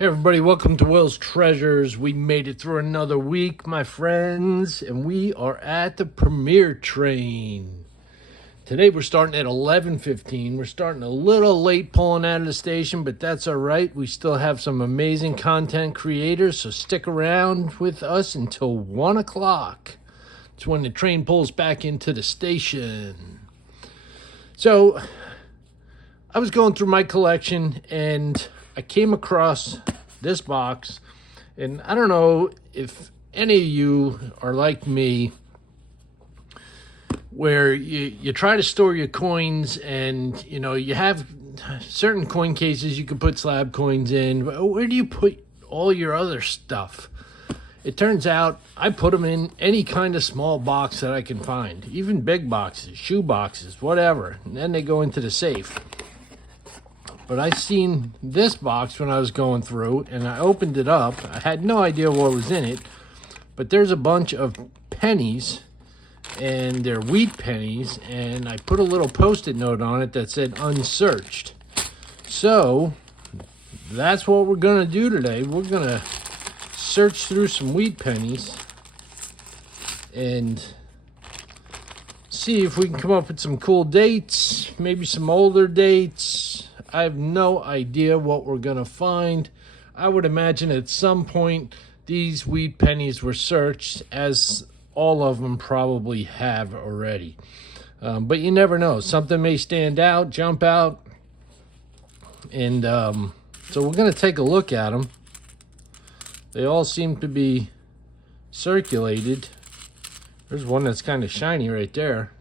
Hey everybody, welcome to Will's Treasures. We made it through another week, my friends, and we are at the premiere train. Today we're starting at 11:15. We're starting a little late pulling out of the station, but that's all right. We still have some amazing content creators, so stick around with us until 1 o'clock. It's when the train pulls back into the station. So I was going through my collection and I came across this box, and I don't know if any of you are like me, where you try to store your coins, and you have certain coin cases you can put slab coins in, but where do you put all your other stuff? It turns out I put them in any kind of small box that I can find, even big boxes, shoe boxes, whatever, and then they go into the safe. But I seen this box when I was going through, and I opened it up. I had no idea what was in it, but there's a bunch of pennies, and they're wheat pennies, and I put a little post-it note on it that said unsearched. So that's what we're gonna do today. We're gonna search through some wheat pennies and see if we can come up with some cool dates, maybe some older dates. I have no idea what we're going to find. I would imagine at some point these wheat pennies were searched, as all of them probably have already. But you never know. Something may stand out, jump out. And so we're going to take a look at them. They all seem to be circulated. There's one that's kind of shiny right there.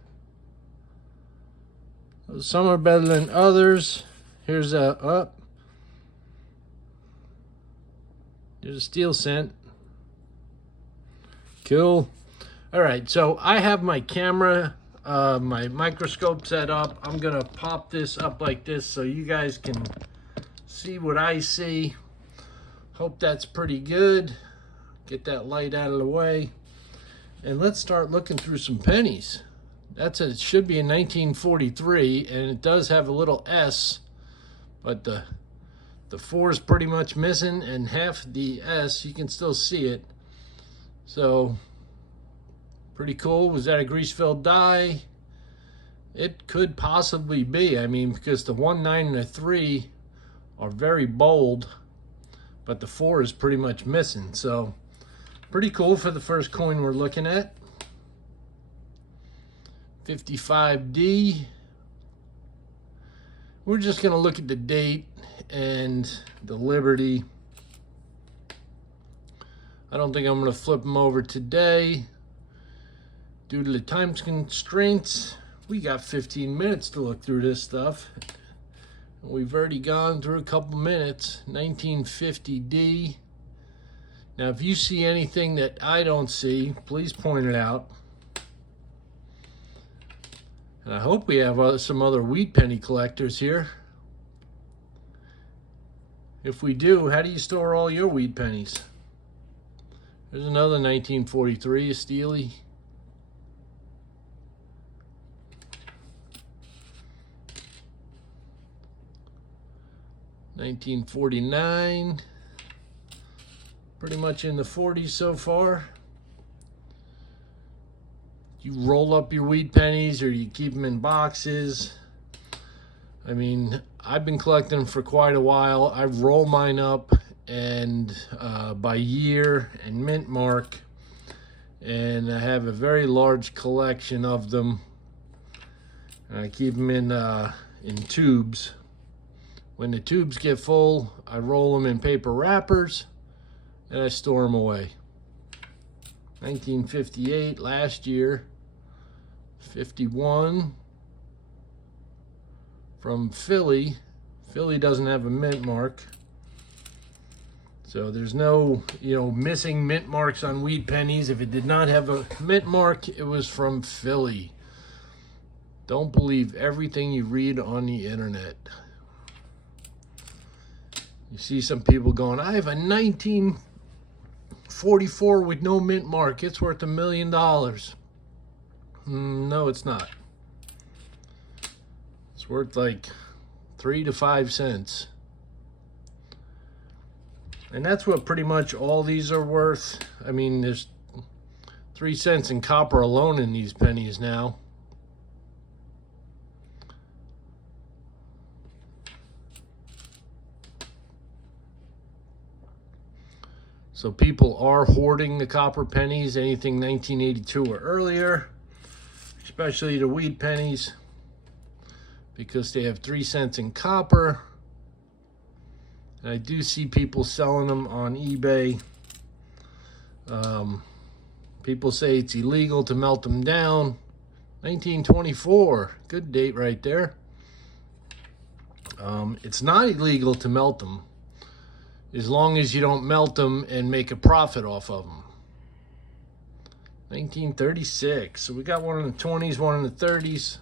Some are better than others. Here's a there's a steel cent. Cool. All right, so I have my camera, my microscope set up. I'm gonna pop this up like this so you guys can see what I see. Hope that's pretty good. Get that light out of the way, and let's start looking through some pennies. It should be a 1943, and it does have a little S. But the 4 is pretty much missing, and half the S, you can still see it. So, pretty cool. Was that a grease-filled die? It could possibly be. I mean, because the 1, 9, and the 3 are very bold, but the 4 is pretty much missing. So, pretty cool for the first coin we're looking at. 55D. We're just going to look at the date and the Liberty. I don't think I'm going to flip them over today due to the time constraints. We got 15 minutes to look through this stuff. We've already gone through a couple minutes. 1950D. Now, if you see anything that I don't see, please point it out. And I hope we have some other wheat penny collectors here. If we do, how do you store all your wheat pennies? There's another 1943, a Steely. $1949. Pretty much in the 40s so far. You roll up your wheat pennies, or you keep them in boxes. I mean, I've been collecting them for quite a while. I roll mine up and by year and mint mark, and I have a very large collection of them. And I keep them in tubes. When the tubes get full, I roll them in paper wrappers and I store them away. 1958, last year. 51 from Philly. Philly doesn't have a mint mark, so there's no missing mint marks on wheat pennies. If it did not have a mint mark, it was from Philly. Don't believe everything you read on the internet. You see some people going, I have a 1944 with no mint mark. It's worth $1 million. No, it's not. It's worth like 3 to 5 cents. And that's what pretty much all these are worth. I mean, there's 3 cents in copper alone in these pennies now. So people are hoarding the copper pennies, anything 1982 or earlier, especially the weed pennies, because they have 3 cents in copper. And I do see people selling them on eBay. People say it's illegal to melt them down. 1924, good date right there. It's not illegal to melt them, as long as you don't melt them and make a profit off of them. 1936. So we got one in the 20s, one in the 30s.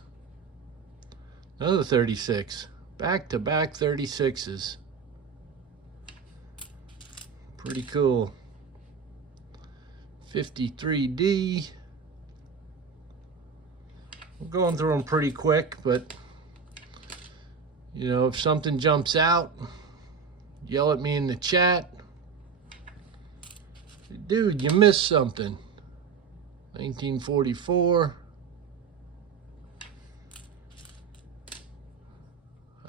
Another 36. Back-to-back 36s. Pretty cool. 53D. We're going through them pretty quick, but you know, if something jumps out, yell at me in the chat. Dude, you missed something. 1944.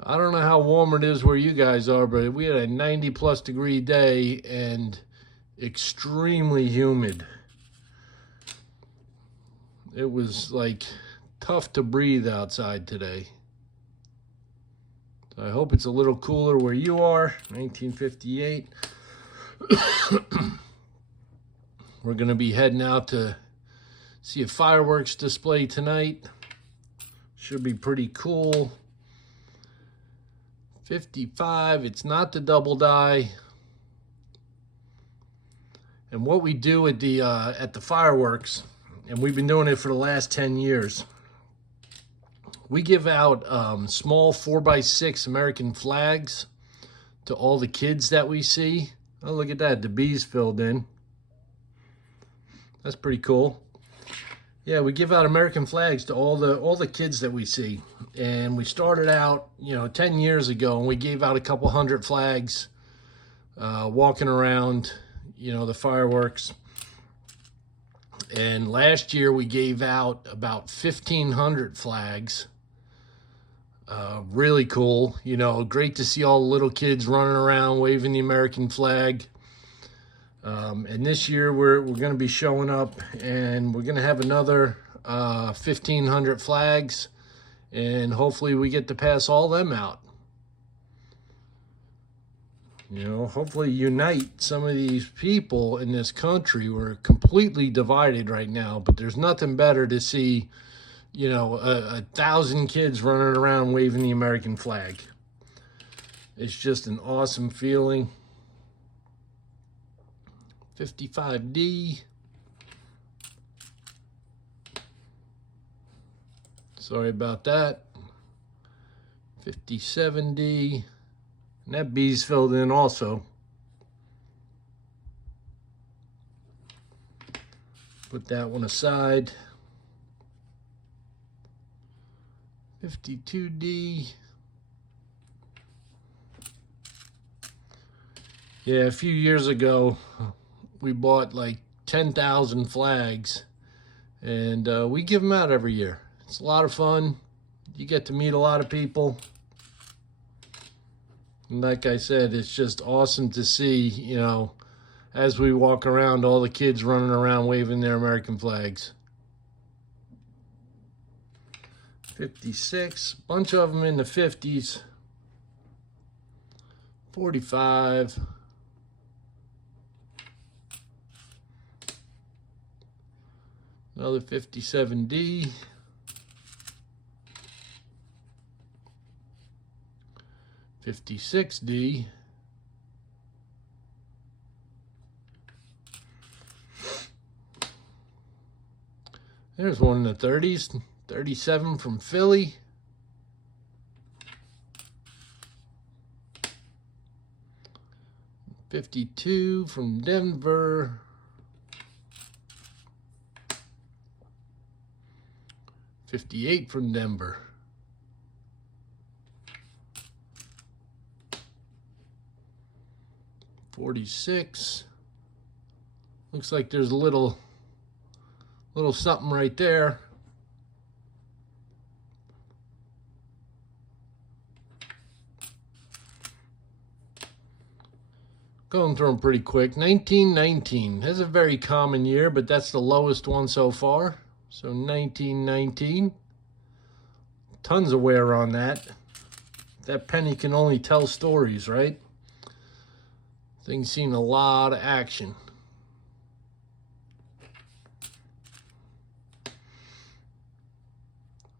I don't know how warm it is where you guys are, but we had a 90+ degree day and extremely humid. It was like tough to breathe outside today. So I hope it's a little cooler where you are. 1958. We're going to be heading out to see a fireworks display tonight. Should be pretty cool. 55, it's not the double die. And what we do at the fireworks, and we've been doing it for the last 10 years, we give out small 4x6 American flags to all the kids that we see. Oh, look at that, the bees filled in. That's pretty cool. Yeah, we give out American flags to all the kids that we see. And we started out, 10 years ago, and we gave out a couple hundred flags walking around, the fireworks. And last year we gave out about 1,500 flags. Really cool. Great to see all the little kids running around waving the American flag. And this year we're going to be showing up, and we're going to have another 1,500 flags, and hopefully we get to pass all them out. Hopefully unite some of these people in this country. We're completely divided right now, but there's nothing better to see, 1,000 kids running around waving the American flag. It's just an awesome feeling. 55D. Sorry about that. 57D. And that B's filled in also. Put that one aside. 52D. Yeah, a few years ago, we bought like 10,000 flags, and we give them out every year. It's a lot of fun. You get to meet a lot of people. And like I said, it's just awesome to see, as we walk around, all the kids running around waving their American flags. 56, bunch of them in the 50s. 45. Another 57D. 56D. There's one in the 30s. 37 from Philly. 52 from Denver. 58 from Denver. 46. Looks like there's a little something right there. Going through them pretty quick. 1919. That's a very common year, but that's the lowest one so far. So 1919. Tons of wear on that. That penny can only tell stories, right? Thing's seen a lot of action.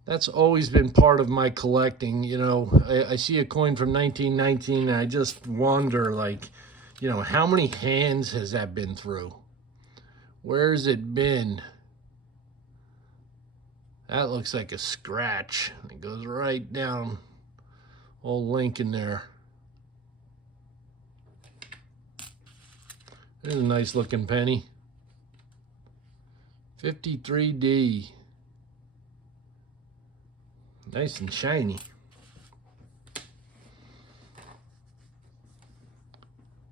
That's always been part of my collecting. You know, I see a coin from 1919 and I just wonder, like, you know, how many hands has that been through? Where's it been? That looks like a scratch. It goes right down old Lincoln there. There's a nice looking penny. 53D. Nice and shiny.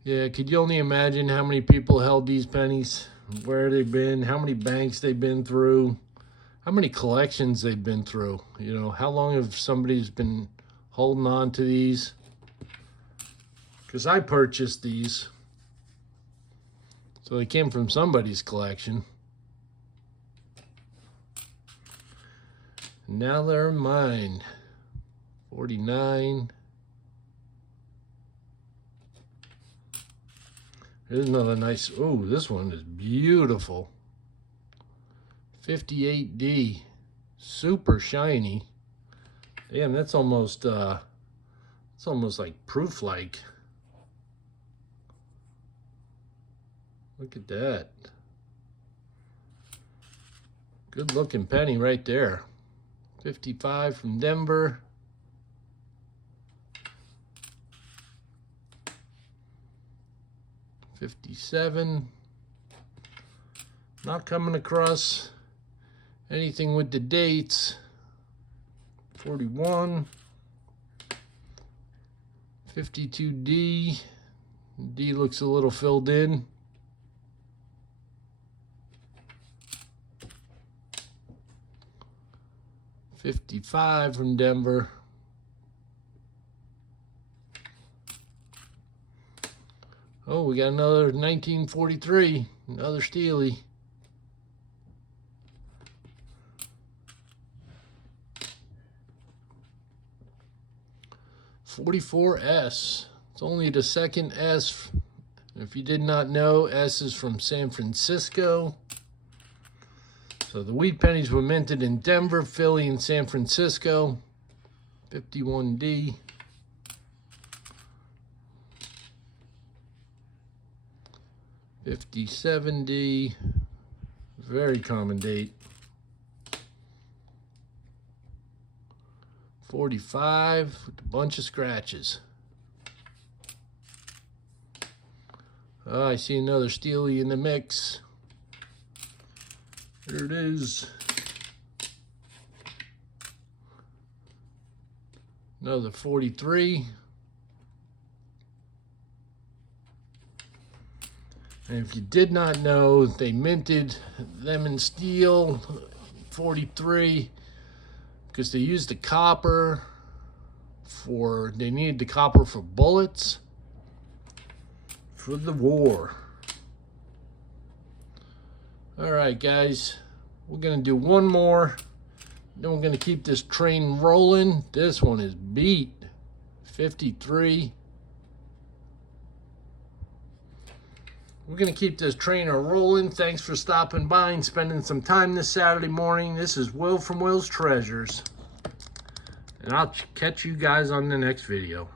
Yeah, could you only imagine how many people held these pennies? Where they've been, how many banks they've been through, how many collections they've been through. You know, how long have somebody's been holding on to these? Because I purchased these. So they came from somebody's collection. And now they're mine. 49. Here's another nice, oh, this one is beautiful. 58D, super shiny. Damn, that's almost like proof-like. Look at that. Good looking penny right there. 55 from Denver. $57. Not coming across anything with the dates. 41. 52D. D looks a little filled in. $55 from Denver. Oh, we got another 1943, another Steely. $44S. It's only the second S. If you did not know, S is from San Francisco. So the wheat pennies were minted in Denver, Philly, and San Francisco. 51D. $57D, very common date. 45 with a bunch of scratches. Oh, I see another Steely in the mix. There it is. Another 43. And if you did not know, they minted them in steel, 43, because they used the copper they needed the copper for bullets for the war. All right, guys, we're gonna do one more, then we're gonna keep this train rolling. This one is beat, 53. We're going to keep this trainer rolling. Thanks for stopping by and spending some time this Saturday morning. This is Will from Will's Treasures. And I'll catch you guys on the next video.